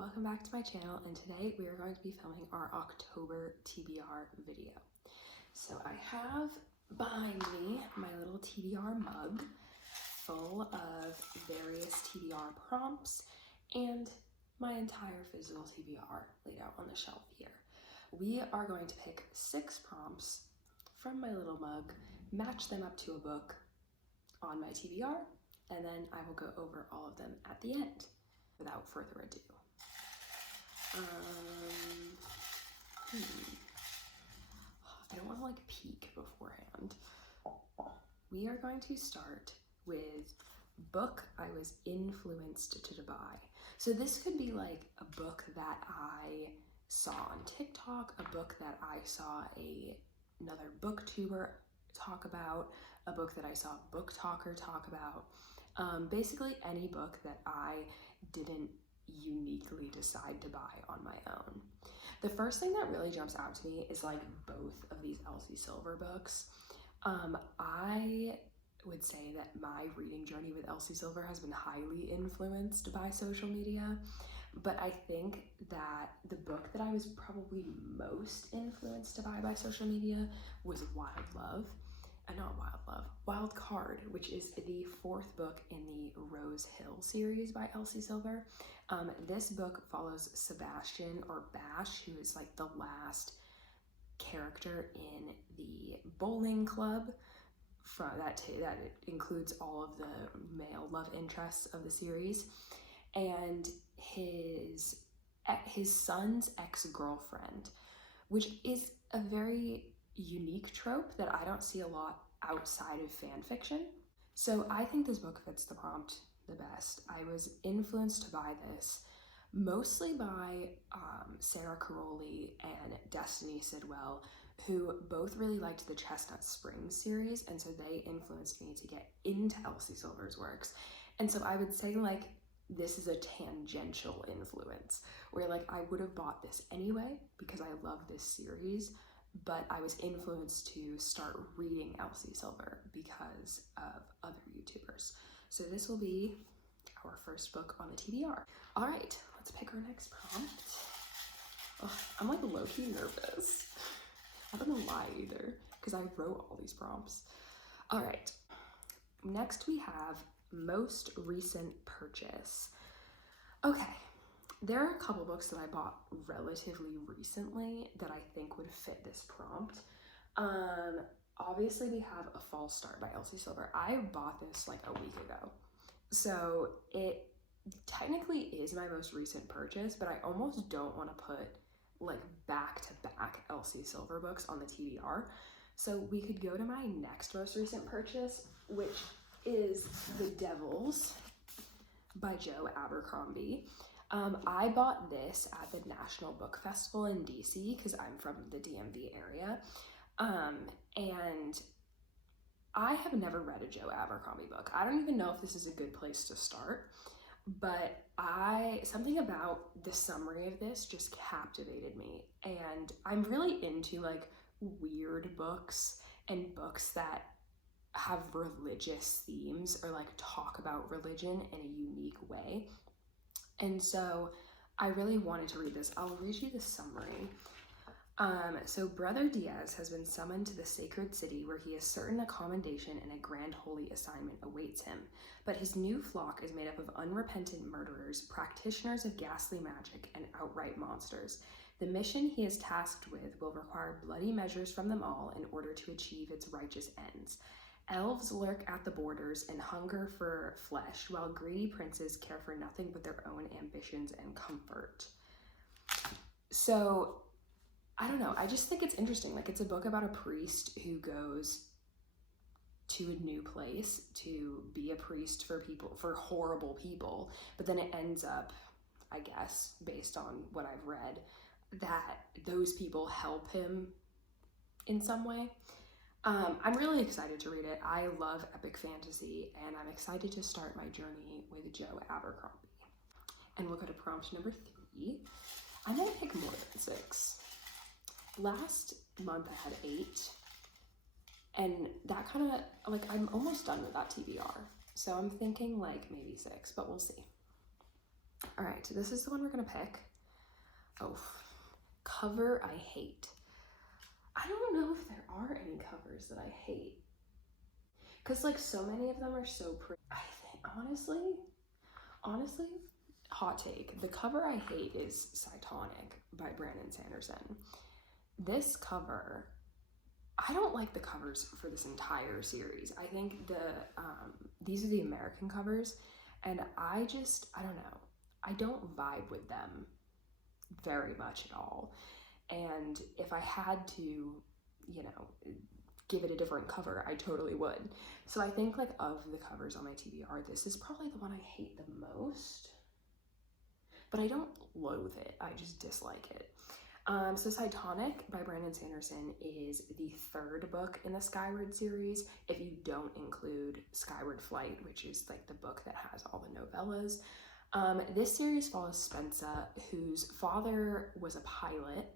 welcome back to my channel, and today we are going to be filming our October TBR video. So I have behind me my little TBR mug full of various TBR prompts and my entire physical TBR laid out on the shelf here. We are going to pick 6 prompts from my little mug, match them up to a book on my TBR, and then I will go over all of them at the end. Without further ado, I don't want to peek beforehand. We are going to start with book I was influenced to buy. So this could be like a book that I saw on TikTok, a book that I saw another booktuber talk about, a book that I saw a book talker talk about. Basically any book that I didn't uniquely decide to buy on my own. The first thing that really jumps out to me is like both of these Elsie Silver books. I would say that my reading journey with Elsie Silver has been highly influenced by social media, but I think that the book that I was probably most influenced to buy by social media was Wild Card, which is the 4th book in the Rose Hill series by Elsie Silver. This book follows Sebastian, or Bash, who is like the last character in the bowling club that includes all of the male love interests of the series, and his son's ex-girlfriend, which is a very unique trope that I don't see a lot outside of fan fiction. So I think this book fits the prompt the best. I was influenced to buy this mostly by Sarah Caroli and Destiny Sidwell, who both really liked the Chestnut Springs series, and so they influenced me to get into Elsie Silver's works. And so I would say like this is a tangential influence, where like I would have bought this anyway because I love this series, but I was influenced to start reading Elsie Silver because of other YouTubers. So this will be our first book on the TBR. All right, let's pick our next prompt. Ugh, I'm like low-key nervous. I don't know why either, because I wrote all these prompts. All right, next we have most recent purchase. Okay, there are a couple books that I bought relatively recently that I think would fit this prompt. Obviously we have A False Start by Elsie Silver. I bought this like a week ago, so it technically is my most recent purchase, but I almost don't want to put like back-to-back Elsie Silver books on the TBR. So we could go to my next most recent purchase, which is The Devils by Joe Abercrombie. I bought this at the National Book Festival in DC because I'm from the DMV area. And I have never read a Joe Abercrombie book. I don't even know if this is a good place to start, but something about the summary of this just captivated me. And I'm really into like weird books and books that have religious themes or like talk about religion in a unique way. And so I really wanted to read this. I'll read you the summary. So Brother Diaz has been summoned to the sacred city where he is certain a commendation and a grand holy assignment awaits him. But his new flock is made up of unrepentant murderers, practitioners of ghastly magic, and outright monsters. The mission he is tasked with will require bloody measures from them all in order to achieve its righteous ends. Elves lurk at the borders and hunger for flesh, while greedy princes care for nothing but their own ambitions and comfort. So, I don't know, I just think it's interesting. Like, it's a book about a priest who goes to a new place to be a priest for horrible people, but then it ends up, I guess, based on what I've read, that those people help him in some way. I'm really excited to read it. I love epic fantasy, and I'm excited to start my journey with Joe Abercrombie. And we'll go to prompt number 3. I might pick more than 6. Last month I had 8, and that kind of, like, I'm almost done with that TBR. So I'm thinking like maybe 6, but we'll see. All right, so this is the one we're gonna pick. Oh, cover I hate. I don't know if there are any covers that I hate, because like so many of them are so pretty. I think honestly, hot take, the cover I hate is Cytonic by Brandon Sanderson. This cover, I don't like the covers for this entire series. I think these are the American covers, and I don't know. I don't vibe with them very much at all. And if I had to, you know, give it a different cover, I totally would. So I think like of the covers on my TBR, this is probably the one I hate the most. But I don't loathe it, I just dislike it. So Cytonic by Brandon Sanderson is the third book in the Skyward series, if you don't include Skyward Flight, which is like the book that has all the novellas. This series follows Spensa, whose father was a pilot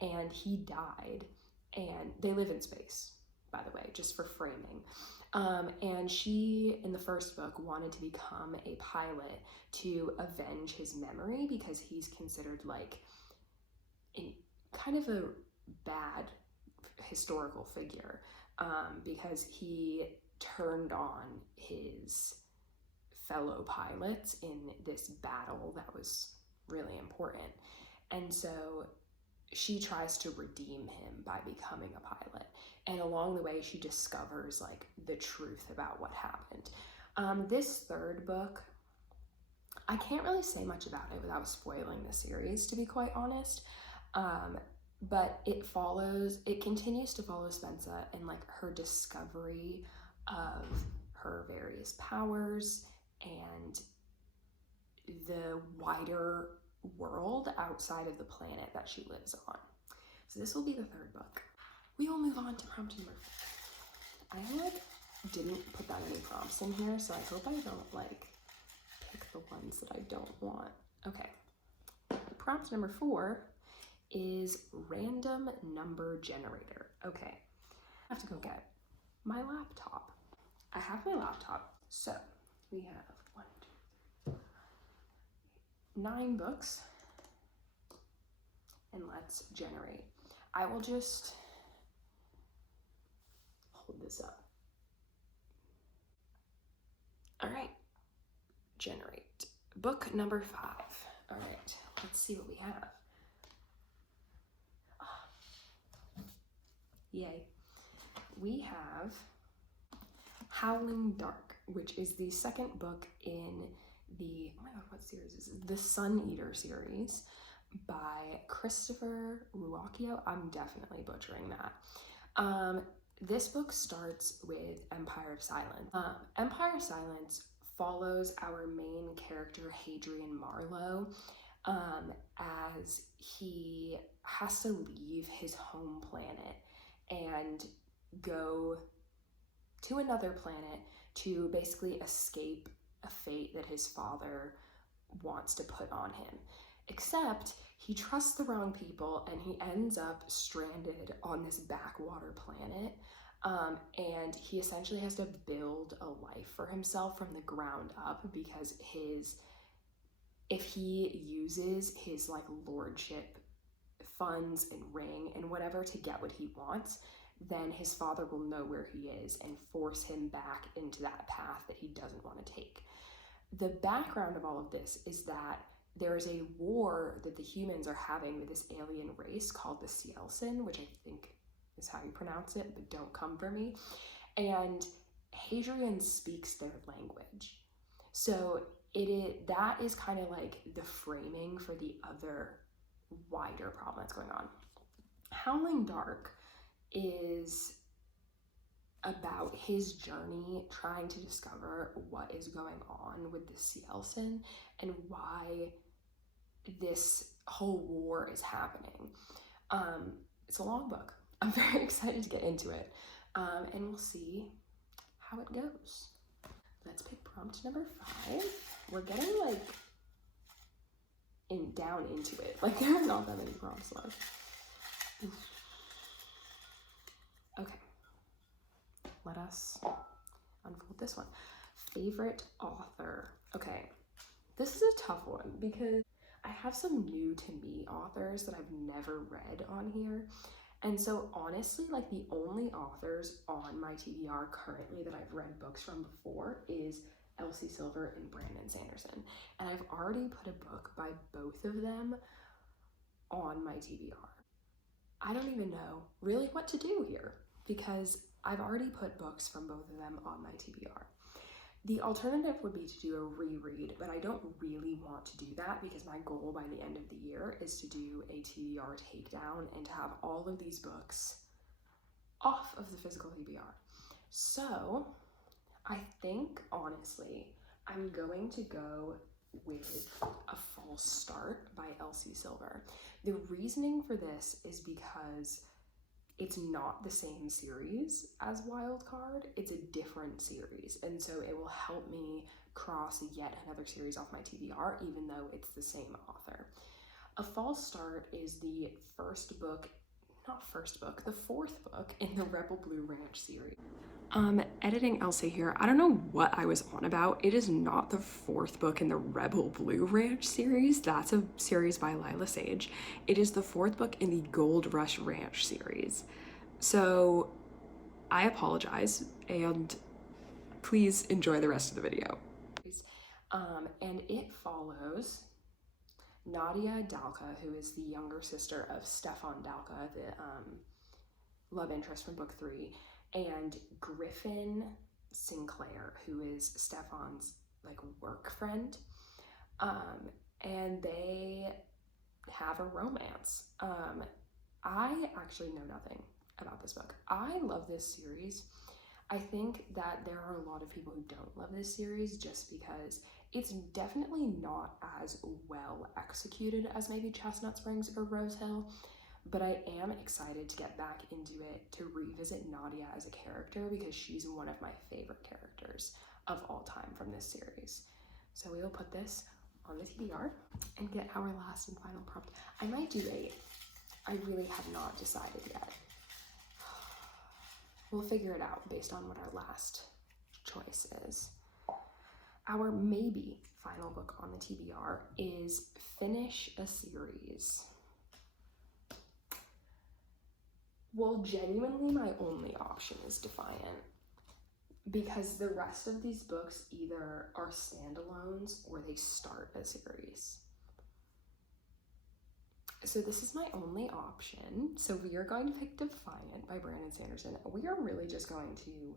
and he died, and they live in space, by the way, just for framing. And she, in the first book, wanted to become a pilot to avenge his memory because he's considered like kind of a bad historical figure, because he turned on his fellow pilots in this battle that was really important. And so she tries to redeem him by becoming a pilot. And along the way, she discovers like the truth about what happened. This third book, I can't really say much about it without spoiling the series, to be quite honest. But it continues to follow Spensa and like her discovery of her various powers and the wider world outside of the planet that she lives on. So this will be the third book. We will move on to prompt number 4. I like didn't put that many prompts in here, so I hope I don't like pick the ones that I don't want. Okay, prompt number 4 is random number generator. Okay, I have to go get my laptop. I have my laptop, so we have 1, 2, 3, 9 books, and let's generate. I will just hold this up. All right, generate. Book number 5. All right, let's see what we have. Yay. We have Howling Dark, which is the second book in the, oh my god, what series is it? The Sun Eater series by Christopher Ruocchio. I'm definitely butchering that. This book starts with Empire of Silence. Empire of Silence follows our main character, Hadrian Marlowe, as he has to leave his home planet and go to another planet to basically escape a fate that his father wants to put on him. Except he trusts the wrong people and he ends up stranded on this backwater planet, and he essentially has to build a life for himself from the ground up, because if he uses his like lordship funds and ring and whatever to get what he wants, then his father will know where he is and force him back into that path that he doesn't want to take. The background of all of this is that there is a war that the humans are having with this alien race called the Cielsen, which I think is how you pronounce it, but don't come for me. And Hadrian speaks their language. So that is kind of like the framing for the other wider problem that's going on. Howling Dark is about his journey trying to discover what is going on with the Cielsen and why this whole war is happening. It's a long book. I'm very excited to get into it, and we'll see how it goes. Let's pick prompt number 5. We're getting like down into it. Like there are not that many prompts left. Okay, let us unfold this one. Favorite author. Okay, This is a tough one because I have some new to me authors that I've never read on here. And so honestly, like the only authors on my TBR currently that I've read books from before is Elsie Silver and Brandon Sanderson. And I've already put a book by both of them on my TBR. I don't even know really what to do here because I've already put books from both of them on my TBR. The alternative would be to do a reread, but I don't really want to do that because my goal by the end of the year is to do a TBR takedown and to have all of these books off of the physical TBR. So I think, honestly, I'm going to go with A False Start by Elsie Silver. The reasoning for this is because it's not the same series as Wild Card, it's a different series, and so it will help me cross yet another series off my TBR even though it's the same author. A False Start is the fourth book in the Rebel Blue Ranch series. Editing Elsie here, I don't know what I was on about. It is not the fourth book in the Rebel Blue Ranch series. That's a series by Lila Sage. It is the fourth book in the Gold Rush Ranch series. So I apologize and please enjoy the rest of the video. And it follows Nadia Dalka, who is the younger sister of Stefan Dalka, the love interest from book 3, and Griffin Sinclair, who is Stefan's like work friend, and they have a romance. I actually know nothing about this book. I love this series. I think that there are a lot of people who don't love this series just because it's definitely not as well executed as maybe Chestnut Springs or Rose Hill, but I am excited to get back into it to revisit Nadia as a character because she's one of my favorite characters of all time from this series. So we will put this on the TBR and get our last and final prompt. I might do 8. I really have not decided yet. We'll figure it out based on what our last choice is. Our maybe final book on the TBR is Finish a Series. Well, genuinely, my only option is Defiant because the rest of these books either are standalones or they start a series. So this is my only option. So we are going to pick Defiant by Brandon Sanderson. We are really just going to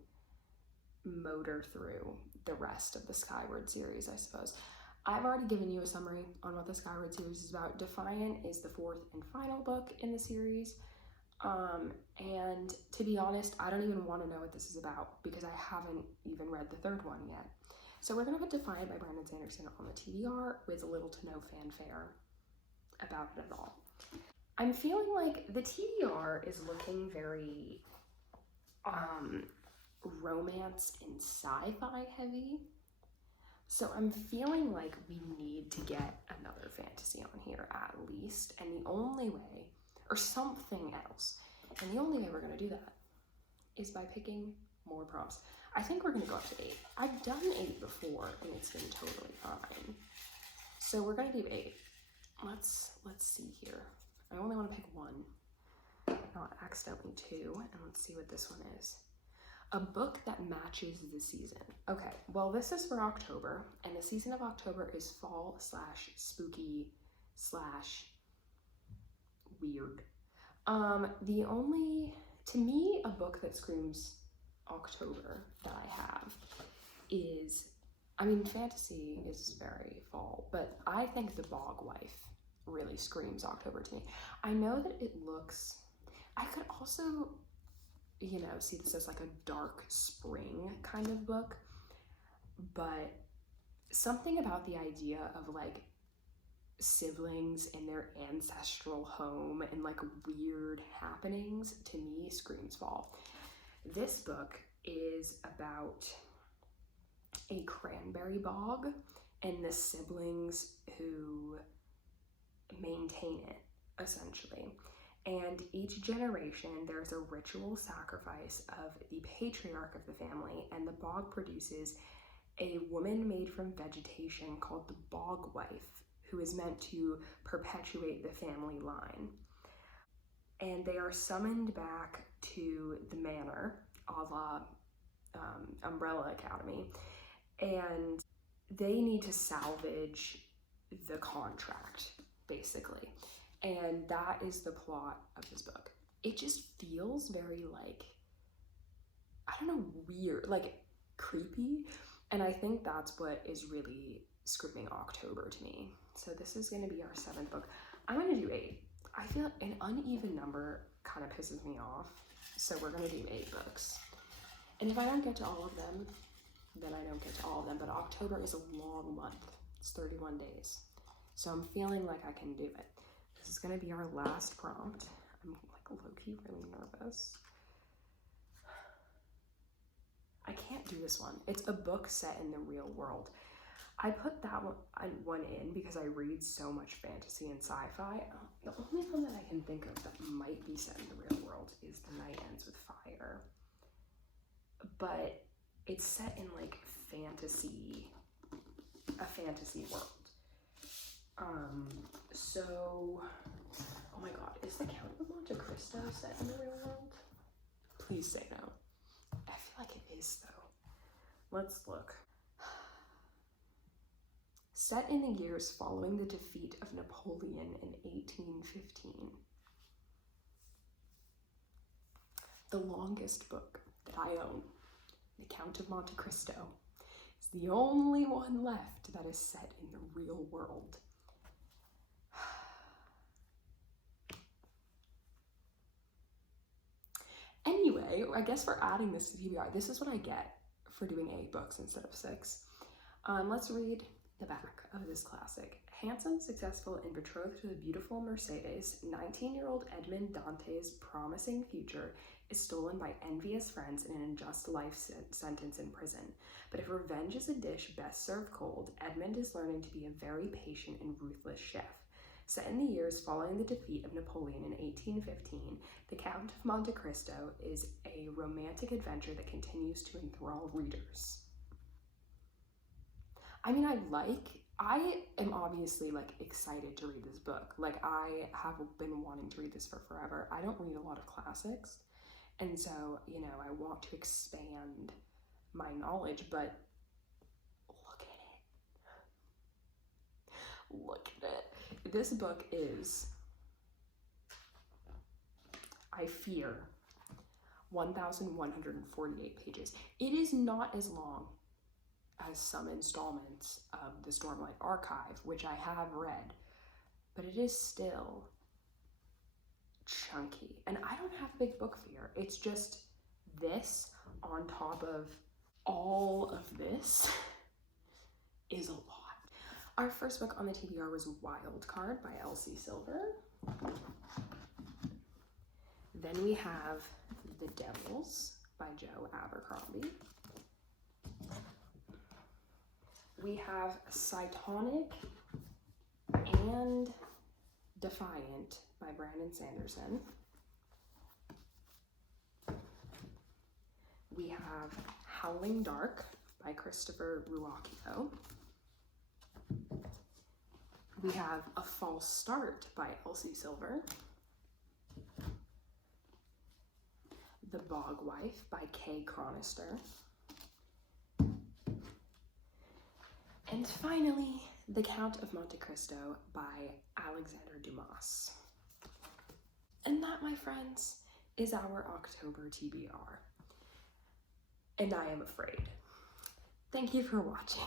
motor through the rest of the Skyward series, I suppose. I've already given you a summary on what the Skyward series is about. Defiant is the 4th and final book in the series. And to be honest, I don't even want to know what this is about because I haven't even read the 3rd one yet. So we're going to put Defiant by Brandon Sanderson on the TBR with little to no fanfare about it at all. I'm feeling like the TBR is looking very romance and sci-fi heavy. So I'm feeling like we need to get another fantasy on here at least, and the only way, or something else, and the only way we're gonna do that is by picking more prompts. I think we're gonna go up to 8. I've done 8 before and it's been totally fine. So we're gonna do 8. Let's see here. I only want to pick 1, not accidentally 2, and let's see what this one is. A book that matches the season. Okay, well this is for October, and the season of October is fall / spooky / weird. The only, to me, a book that screams October that I have is, I mean, fantasy is very fall, but I think The Bog Wife really screams October to me. I know that it looks, I could also, you know, see this as like a dark spring kind of book, but something about the idea of like siblings in their ancestral home and like weird happenings to me screams fall. This book is about a cranberry bog and the siblings who maintain it, essentially. And each generation, there's a ritual sacrifice of the patriarch of the family, and the bog produces a woman made from vegetation called the Bog Wife, who is meant to perpetuate the family line. And they are summoned back to the manor, a la Umbrella Academy, and they need to salvage the contract, basically. And that is the plot of this book. It just feels very, like, I don't know, weird, like creepy. And I think that's what is really screaming October to me. So this is going to be our 7th book. I'm going to do 8. I feel an uneven number kind of pisses me off. So we're going to do 8 books. And if I don't get to all of them, then I don't get to all of them. But October is a long month. It's 31 days. So I'm feeling like I can do it. This is going to be our last prompt. I'm like low-key really nervous. I can't do this one. It's a book set in the real world. I put that one in because I read so much fantasy and sci-fi. The only one that I can think of that might be set in the real world is The Night Ends with Fire. But it's set in like a fantasy world. So, oh my god, is the Count of Monte Cristo set in the real world? Please say no. I feel like it is though. Let's look. Set in the years following the defeat of Napoleon in 1815. The longest book that I own, The Count of Monte Cristo, is the only one left that is set in the real world. Anyway, I guess for adding this to TBR, this is what I get for doing 8 books instead of 6. Let's read the back of this classic. Handsome, successful, and betrothed to the beautiful Mercedes, 19-year-old Edmond Dante's promising future is stolen by envious friends in an unjust life sentence in prison. But if revenge is a dish best served cold, Edmond is learning to be a very patient and ruthless chef. Set in the years following the defeat of Napoleon in 1815, The Count of Monte Cristo is a romantic adventure that continues to enthrall readers. I mean, I am obviously like excited to read this book. Like, I have been wanting to read this for forever. I don't read a lot of classics. And so, you know, I want to expand my knowledge, but look at it. Look at it. This book is, I fear, 1,148 pages. It is not as long as some installments of the Stormlight Archive, which I have read, but it is still chunky. And I don't have big book fear. It's just this on top of all of this is a lot. Our first book on the TBR was Wild Card by Elsie Silver. Then we have The Devils by Joe Abercrombie. We have Cytonic and Defiant by Brandon Sanderson. We have Howling Dark by Christopher Ruocchio. We have A False Start by Elsie Silver. The Bog Wife by Kay Chronister. And finally, The Count of Monte Cristo by Alexander Dumas. And that, my friends, is our October TBR. And I am afraid. Thank you for watching.